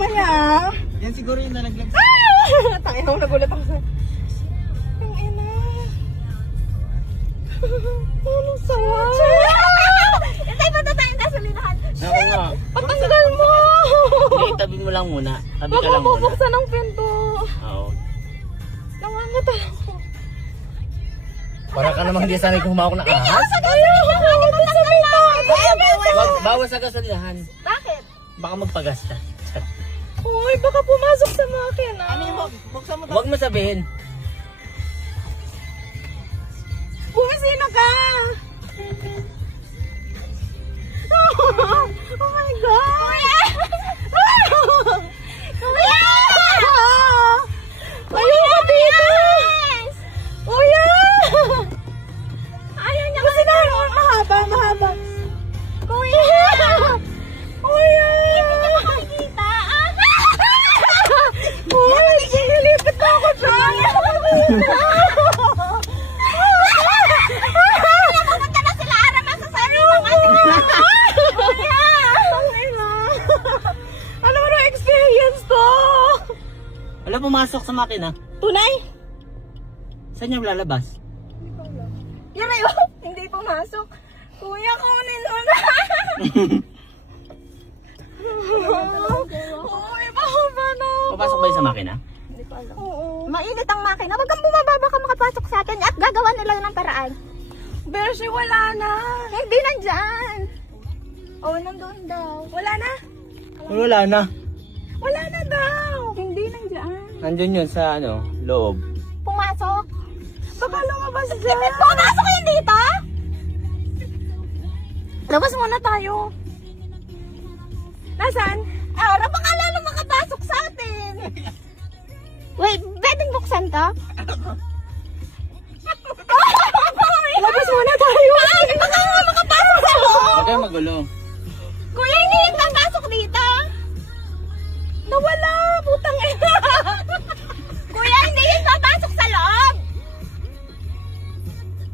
mamaya. Yan siguro yung nalaglag. Tayo ako, nagulat ako sa... Ang ina. Anong sawa? Hintay pa na tayong gasolinahan. Ako nga. Patanggal mo! Hindi, tabi mo lang muna. Tabi ka Baka lang muna. mabuksan ang pinto. Oo. Nangangatal ako. Para ka namang hindi sanay kung humawak ng ahas. Sa gasolinahan, di ba tanggal namin? Bawas sa gasolinahan. Bakit? Baka magpagas ka. Uy, baka pumasok sa makina. Ano yung buksan mo? Huwag mo sabihin. Bumisino ka! Oh my God! Kuya! Kuya! Ayaw ka dito! Yes! Kuya! Ayaw niya Kasi na, mahaba. Kuya! Kuya! Hindi niya makakita. Uy, sinilipit na ako dyan! Pumunta na sila Ara masasabi ng ating Kuya! Ano mo na experience to? Wala, pumasok sa makina. Tunay? Saan niya lalabas? Yan ay, hindi pumasok. Kuya, kunin mo na. Uy, baka na. Papasok ba yun sa makina? Oo. Mainit ang makina. Huwag kang bumaba, baka makapasok sa atin at gagawa nila ng paraan. Beshi, wala na. Hindi nandyan. Oh, nandun daw. Wala na? Wala na. Wala na daw. Hindi nandyan. Nandun yun sa loob. Pumasok. Baka lumabas dyan. Pumasok yun dito? Labas muna tayo. Nasaan? Ara, baka lalo makapasok sa atin. Wait, pwedeng buksan to? Labas muna tayo. Baka nga makapasok sa loob. Huwag kayo magulo. Kuya, hindi yun papasok dito. Nawala. Putang ina. Kuya, hindi yun papasok sa loob.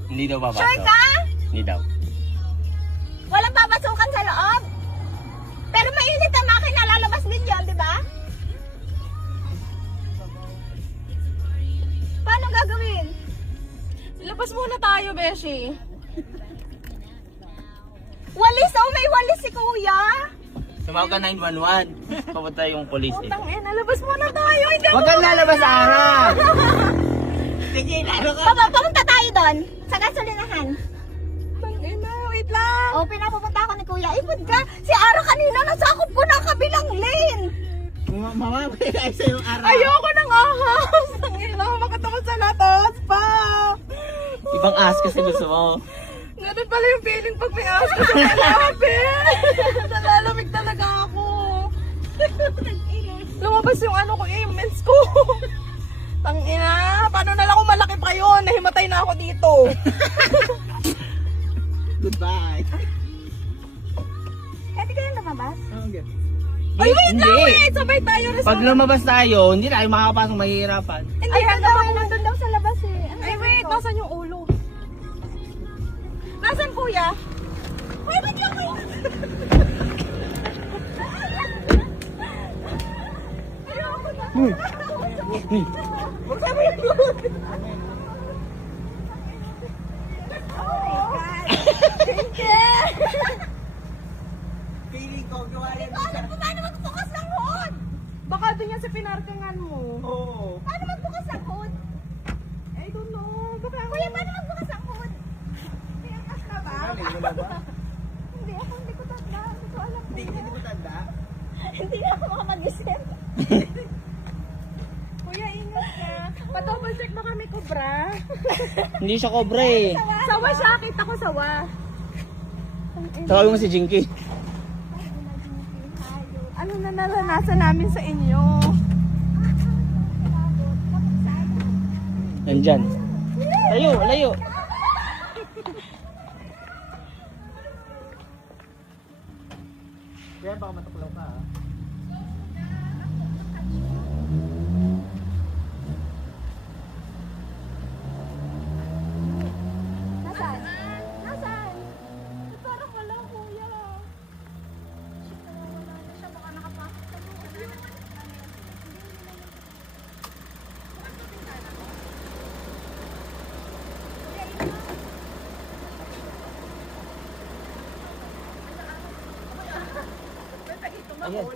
Hindi daw papasok. Sure ka? Hindi daw. Walang papasukan sa loob. Pero mainit ang makina, lalabas din yun, di ba? Paano gagawin? Labas muna tayo, Beshi. Walis, oh, may walis si kuya. Tumawag ka 911. Papunta yung police eh. Putang ina. Labas muna tayo. Hindi Huwag kang lalabas, Ara! Sige, lalo ka. Papunta tayo doon, sa gasolinahan. Putang ina. Wait lang. Oh, pinapupunta ako ni kuya. Ipod ka, si Ara kanina nasakop ko ng kabilang lane. Mamamay ka sa'yo, Ara. Ayoko ng ahas. Ang ina. Makatapos sa latas pa. Ibang ahas kasi gusto mo. Ganun pala yung feeling pag may ahas ko sa malabi. Nalalamig talaga ako. Lumabas yung ano ko, immense ko. Tangina, paano na lang kung malaki pa yun? Nahimatay na ako dito. Goodbye. Pwede kayo lumabas? Ay, wait lang, wait. Sabay tayo. Pag lumabas tayo, hindi tayo makakapasok, mahihirapan. Hindi, Ay, hanggang daw, ako. nandun daw sa labas eh. Ano Ay, ba wait. ito? Nasaan yung ulo? Nasaan, kuya? Kuya, ba't yung kuya? Ayoko na. Magsama yung ulo. Thank you. Feeling ko, gawa yan. Paano magbukas ng hood? Baka doon yan sa pinarkingan mo. Oo. Paano magbukas ng hood? I don't know. Baka Kuya, paano magbukas ng hood? Piangas na ba? Hindi ko tanda. Hindi ko alam. Hindi mo tanda. Hindi ako mag-isip. Kuya, ingat ka. Pa-double check baka may cobra. Hindi siya cobra eh. Sawa siya. Kita ko sawa. Tawagin mo si Jinky. Ano na naranasan namin sa inyo? Nandyan. Layo, layo. Kaya baka matuklaw ka ha. Nasaan? Nasaan? Parang wala, kuya. Shit, nawawala na siya. Baka nakapasok sa loob. Ayan.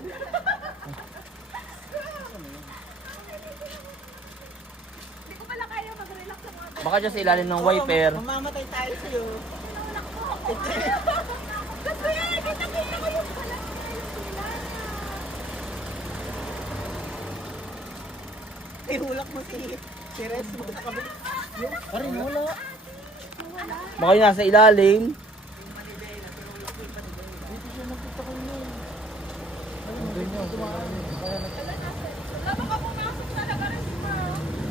Hindi ko pala kaya mag-relax sa mga Baka dyan sa ilalim ng wiper. Mamamatay tayo sa'yo. Kasi kita-kita ko yung pala sila. Ihulak mo si Res mo sa kabila. Parang wala. Baka yun nasa ilalim. Lalo ka pumasok sa lagaran si Ma.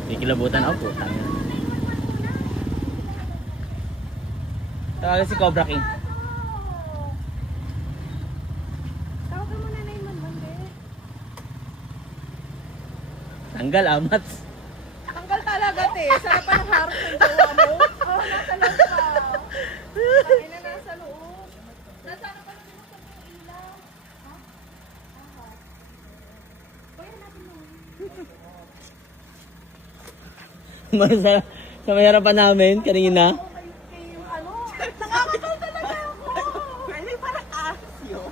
Kikilabutan ako. Tangin. Tawagan si Cobra King. Tawagan mo na na yung manbande. Tanggal, amat. Tanggal talaga, te. Sarap pa ng harap ng jowa mo. Oh, nasa loob pa. Ay na nasa loob. Nasaan pa naman sa ilaw? Ha? Aha. Kuya natin mo. Sa may harapan namin, kanina. Kay yung ano. Nakakatawa talaga ako. Ano yung parang ahas yun?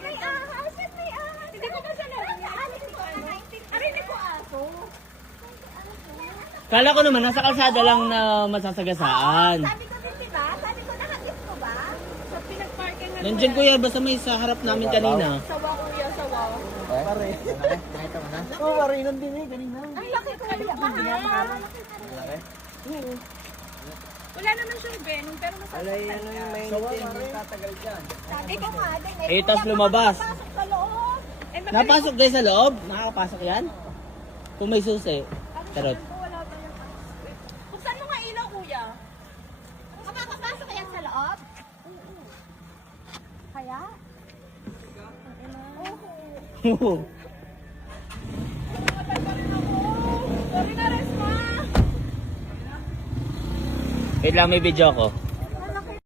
May ahas at may ahas. Hindi ko ba siya narinig? Hindi ko na-naintindihan. Hindi ko aso. Kala ko naman, nasa kalsada lang na masasagasaan. Sabi ko din, diba? Sabi ko, nakatip ko ba? Sa pinag-parking na Nandiyan kuya, basta may sa harap namin kanina. sawa, kuya, sawa. Pare. Nakita mo na? Oo, pare. Nandun eh, kanina. Ang laki ko yung mahal. Wala naman siyang venom, pero masasaktan ka. Mainit yung tatagal dyan. Sabi ko nga din, Eh, tas lumabas. Pasok sa loob. Eh, magaling Napasok kayo sa loob? Nakakapasok yan? Kung may susi. Charot. ko, wala ba yung buksan mo nga ilaw, kuya. Makakapasok yan sa loob? Kaya? Namatay pa rin ako. Sorry na, Resma. Wait lang, may video ako.